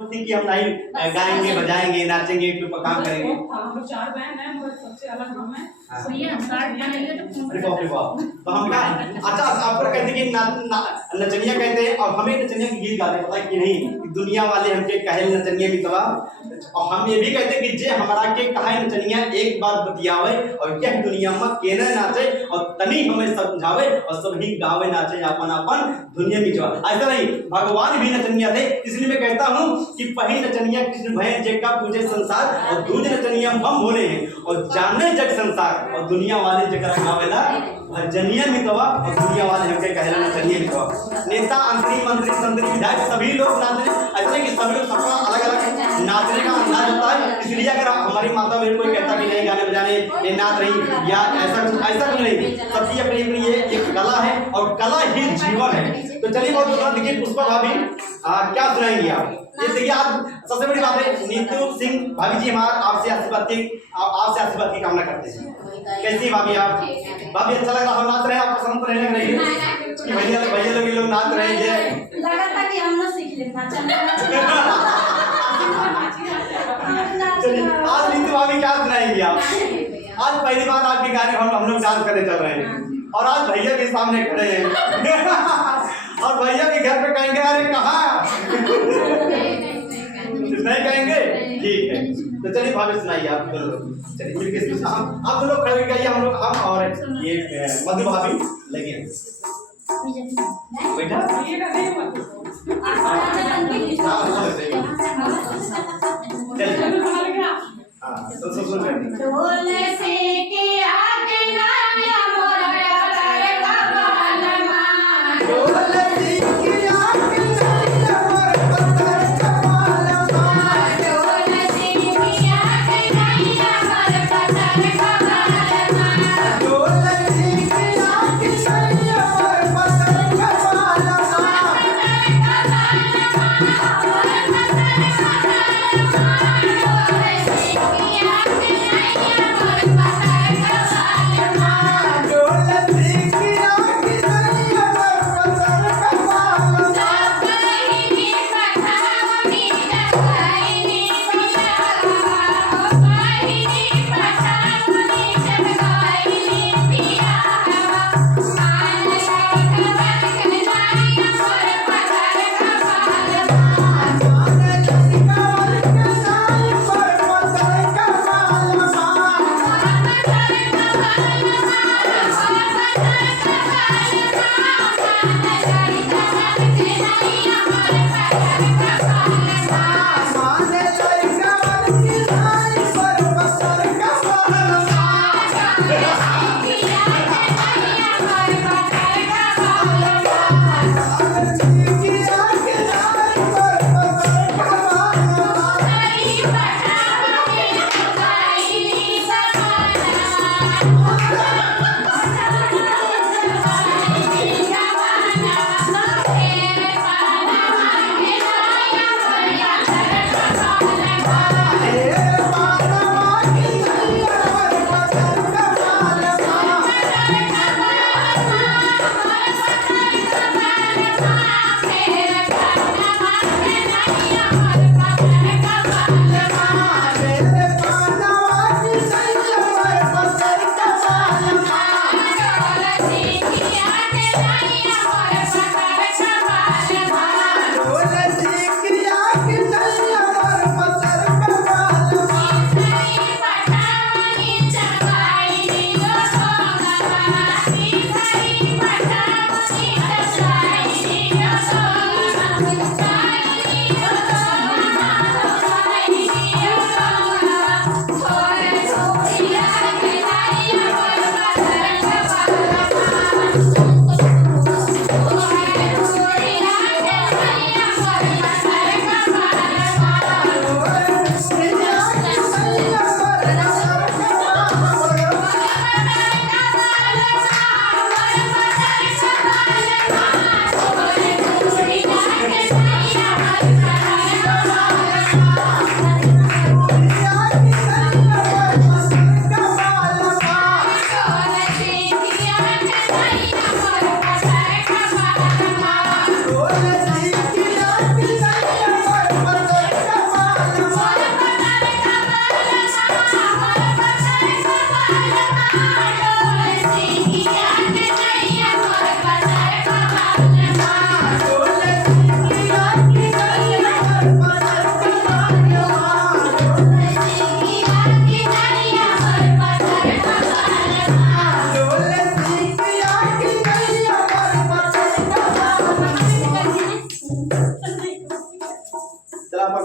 थी कि हम नहीं गाएंगे बजाएंगे नाचेंगे कोई काम करेंगे। हम लोग 4 बहन हैं, मगर सबसे अलग हम हैं। सही है, हम कार्ड बनाएंगे तो अरे बाप रे बाप। तो हम क्या अच्छा आपको कहते हैं कि नचनिया कहते हैं और हमें नचनिया के गीत गाते हैं, पता है कि नहीं कि दुनिया वाले हमके कहे नचनिया की तवा। और हम ये भी कहते हैं कि जे हमारा के कहे नचनिया एक बार बतियावे और यह दुनिया में केना नाचे और तनी हमें समझावे और सभी गावे नाचे अपन अपन दुनिया में जवा। ऐसा नहीं, भगवान भी नचनिया थे, इसलिए मैं कहता हूँ कि पहली नचनिया कृष्ण भय जेका पूजे संसार और दूसरी नचनिया हम होने हैं और जाने जग संसार और दुनिया वाले जगह गावेला भजनिया मितवा और दुनिया वाले हमके कहला नचनिया मितवा। नेता अंतरी मंत्री संतरी विधायक सभी लोग नाचने, ऐसे कि सभी लोग सबका अलग अलग नाचने का अंदाज होता है। इसलिए अगर हमारी माता बहन कोई कहता कि नहीं गाने बजाने ये नाच रही या ऐसा कुछ नहीं, सबकी अपनी अपनी ये एक कला है और कला ही जीवन है। तो चलिए बहुत दूसरा देखिए पुष्पा भाभी क्या सुनाएंगी आप। ये देखिए आप सबसे बड़ी बात है नीतू सिंह भाभी जी हमारा आपसे आशीर्वाद की कामना करते हैं। कैसी भाभी आप? भाभी अच्छा लग रहा हम नाच रहे हैं, आप पसंद तो नहीं लग रही है कि भैया लोग नाच रहे हैं, लगा था कि हम ना सीख लेना चलिए आज नीतू भाभी क्या सुनाएंगी आप? आज पहली बार आपके गाने हम लोग डांस करने चल रहे हैं और आज भैया भी सामने खड़े हैं और भैया भी घर पे कहेंगे अरे कहाँ नहीं कहेंगे, ठीक है। तो चलिए भाभी सुनाइए आप दोनों लोग, चलिए मिलके आप लोग खड़े होकर हम लोग हम और ये मधु भाभी लगे बैठा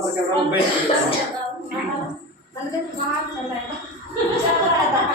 पर कैमरा में बैठ के मतलब बाहर चल रहा है